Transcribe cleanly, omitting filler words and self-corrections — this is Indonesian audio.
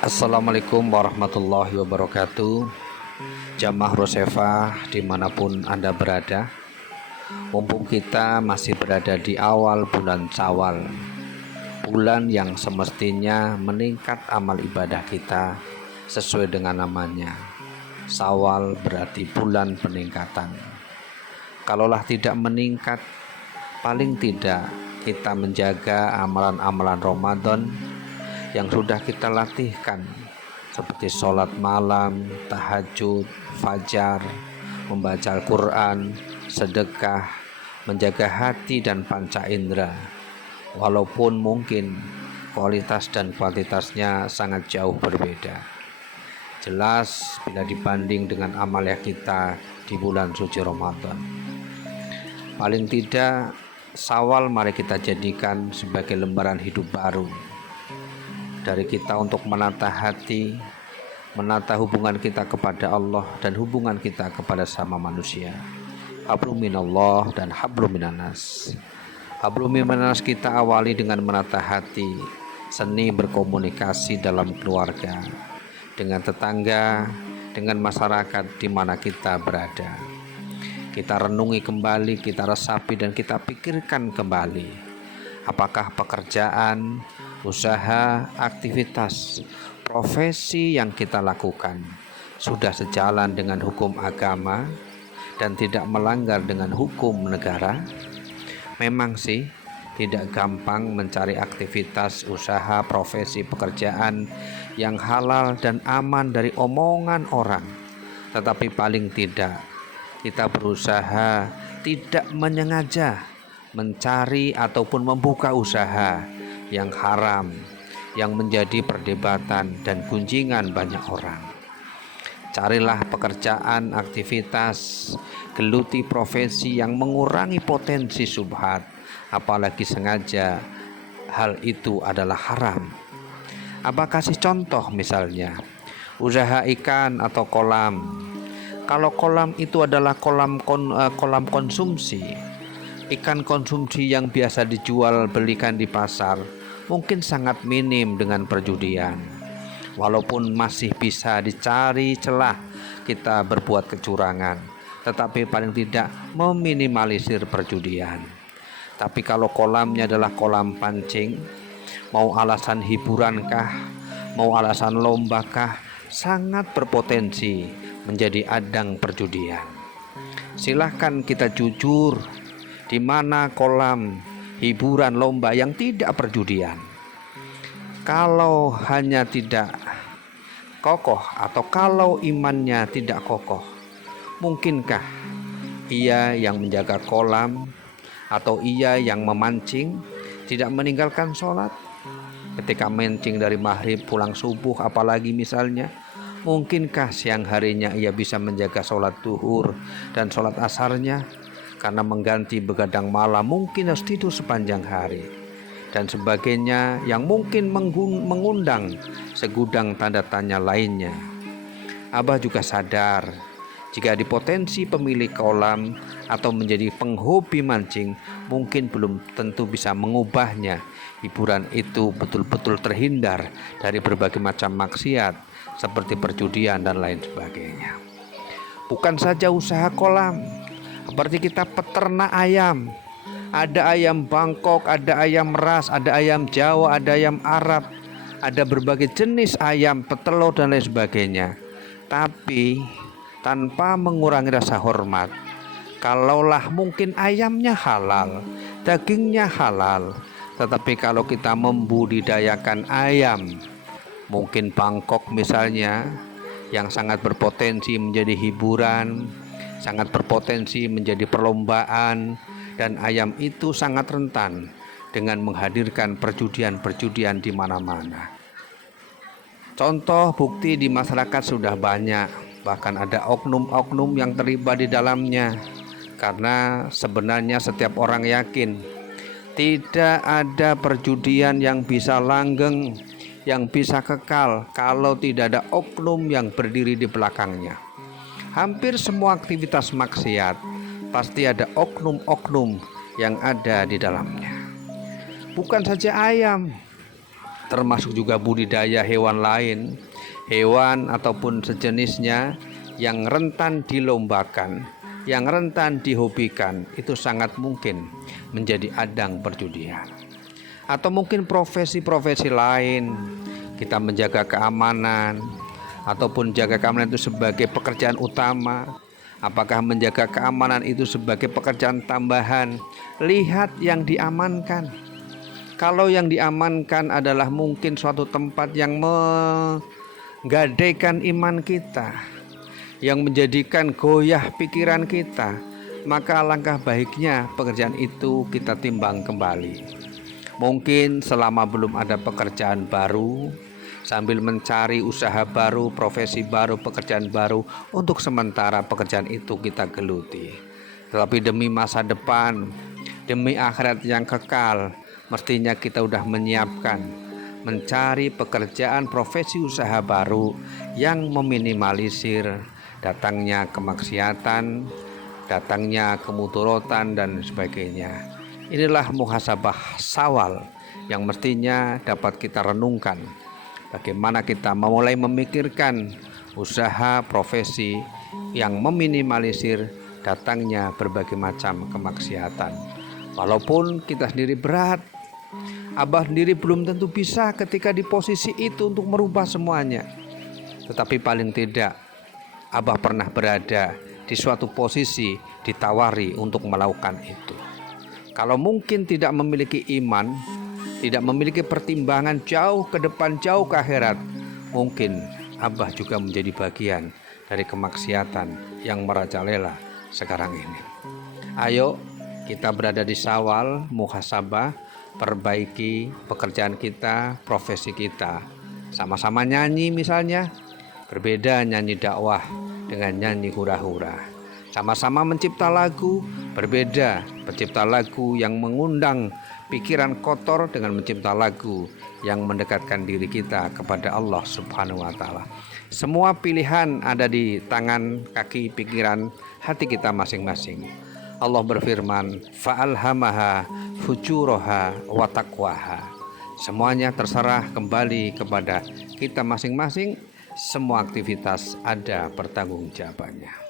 Assalamualaikum warahmatullahi wabarakatuh. Jamaah Rosefa dimanapun Anda berada, mumpung kita masih berada di awal bulan Syawal, bulan yang semestinya meningkat amal ibadah kita sesuai dengan namanya. Syawal berarti bulan peningkatan. Kalaulah tidak meningkat, paling tidak kita menjaga amalan-amalan Ramadan yang sudah kita latihkan, seperti sholat malam, tahajud, fajar, membaca Al-Quran, sedekah, menjaga hati dan panca indera. Walaupun mungkin kualitas dan kuantitasnya sangat jauh berbeda. Jelas bila dibanding dengan amal yang kita di bulan suci Ramadan. Paling tidak Syawal mari kita jadikan sebagai lembaran hidup baru dari kita untuk menata hati, menata hubungan kita kepada Allah dan hubungan kita kepada sama manusia. Hablum minallah dan hablum minannas. Hablum minannas kita awali dengan menata hati, seni berkomunikasi dalam keluarga, dengan tetangga, dengan masyarakat di mana kita berada. Kita renungi kembali, kita resapi dan kita pikirkan kembali. Apakah pekerjaan, usaha, aktivitas, profesi yang kita lakukan sudah sejalan dengan hukum agama dan tidak melanggar dengan hukum negara? Memang sih tidak gampang mencari aktivitas, usaha, profesi, pekerjaan yang halal dan aman dari omongan orang. Tetapi paling tidak kita berusaha tidak menyengaja mencari ataupun membuka usaha yang haram, yang menjadi perdebatan dan gunjingan banyak orang. Carilah pekerjaan, aktivitas, geluti profesi yang mengurangi potensi syubhat, apalagi sengaja hal itu adalah haram. Apa kasih contoh misalnya, usaha ikan atau kolam. Kalau kolam itu adalah kolam konsumsi, ikan konsumsi yang biasa dijual belikan di pasar, mungkin sangat minim dengan perjudian. Walaupun masih bisa dicari celah kita berbuat kecurangan, tetapi paling tidak meminimalisir perjudian. Tapi kalau kolamnya adalah kolam pancing, mau alasan hiburankah, mau alasan lombakah, sangat berpotensi menjadi adang perjudian. Silahkan kita jujur, di mana kolam hiburan lomba yang tidak perjudian. Kalau hanya tidak kokoh atau kalau imannya tidak kokoh, mungkinkah ia yang menjaga kolam atau ia yang memancing tidak meninggalkan sholat? Ketika mancing dari maghrib pulang subuh apalagi misalnya, mungkinkah siang harinya ia bisa menjaga sholat duhur dan sholat asarnya? Karena mengganti begadang malam mungkin harus tidur sepanjang hari dan sebagainya, yang mungkin mengundang segudang tanda tanya lainnya. Abah juga sadar jika di potensi pemilik kolam atau menjadi penghobi mancing mungkin belum tentu bisa mengubahnya. Hiburan itu betul-betul terhindar dari berbagai macam maksiat seperti perjudian dan lain sebagainya. Bukan saja usaha kolam, seperti kita peternak ayam. Ada ayam Bangkok, ada ayam ras, ada ayam Jawa, ada ayam Arab, ada berbagai jenis ayam, petelur dan lain sebagainya. Tapi tanpa mengurangi rasa hormat, kalaulah mungkin ayamnya halal, dagingnya halal, tetapi kalau kita membudidayakan ayam, mungkin Bangkok misalnya, yang sangat berpotensi menjadi hiburan, sangat berpotensi menjadi perlombaan, dan ayam itu sangat rentan dengan menghadirkan perjudian-perjudian di mana-mana. Contoh bukti di masyarakat sudah banyak, bahkan ada oknum-oknum yang terlibat di dalamnya. Karena sebenarnya setiap orang yakin tidak ada perjudian yang bisa langgeng, yang bisa kekal kalau tidak ada oknum yang berdiri di belakangnya. Hampir semua aktivitas maksiat pasti ada oknum-oknum yang ada di dalamnya. Bukan saja ayam, termasuk juga budidaya hewan lain, hewan ataupun sejenisnya yang rentan dilombakan, yang rentan dihobikan, itu sangat mungkin menjadi adang perjudian. Atau mungkin profesi-profesi lain, kita menjaga keamanan, ataupun jaga keamanan itu sebagai pekerjaan utama. Apakah menjaga keamanan itu sebagai pekerjaan tambahan? Lihat yang diamankan. Kalau yang diamankan adalah mungkin suatu tempat yang menggadaikan iman kita, yang menjadikan goyah pikiran kita, maka alangkah baiknya pekerjaan itu kita timbang kembali. Mungkin selama belum ada pekerjaan baru, sambil mencari usaha baru, profesi baru, pekerjaan baru, untuk sementara pekerjaan itu kita geluti. Tetapi demi masa depan, demi akhirat yang kekal, mestinya kita sudah menyiapkan, mencari pekerjaan, profesi, usaha baru yang meminimalisir datangnya kemaksiatan, datangnya kemudaratan dan sebagainya. Inilah muhasabah sawal yang mestinya dapat kita renungkan. Bagaimana kita mulai memikirkan usaha profesi yang meminimalisir datangnya berbagai macam kemaksiatan. Walaupun kita sendiri berat, Abah sendiri belum tentu bisa ketika di posisi itu untuk merubah semuanya. Tetapi paling tidak Abah pernah berada di suatu posisi ditawari untuk melakukan itu. Kalau mungkin tidak memiliki iman, tidak memiliki pertimbangan jauh ke depan, jauh ke akhirat, mungkin Abah juga menjadi bagian dari kemaksiatan yang merajalela sekarang ini. Ayo kita berada di Syawal, muhasabah, perbaiki pekerjaan kita, profesi kita. Sama-sama nyanyi misalnya, berbeda nyanyi dakwah dengan nyanyi hura-hura. Sama-sama mencipta lagu, berbeda pencipta lagu yang mengundang pikiran kotor dengan mencipta lagu yang mendekatkan diri kita kepada Allah Subhanahu wa Ta'ala. Semua pilihan ada di tangan, kaki, pikiran, hati kita masing-masing. Allah berfirman, fa'alhamaha fujuraha wa taqwaha. Semuanya terserah kembali kepada kita masing-masing. Semua aktivitas ada pertanggungjawabannya.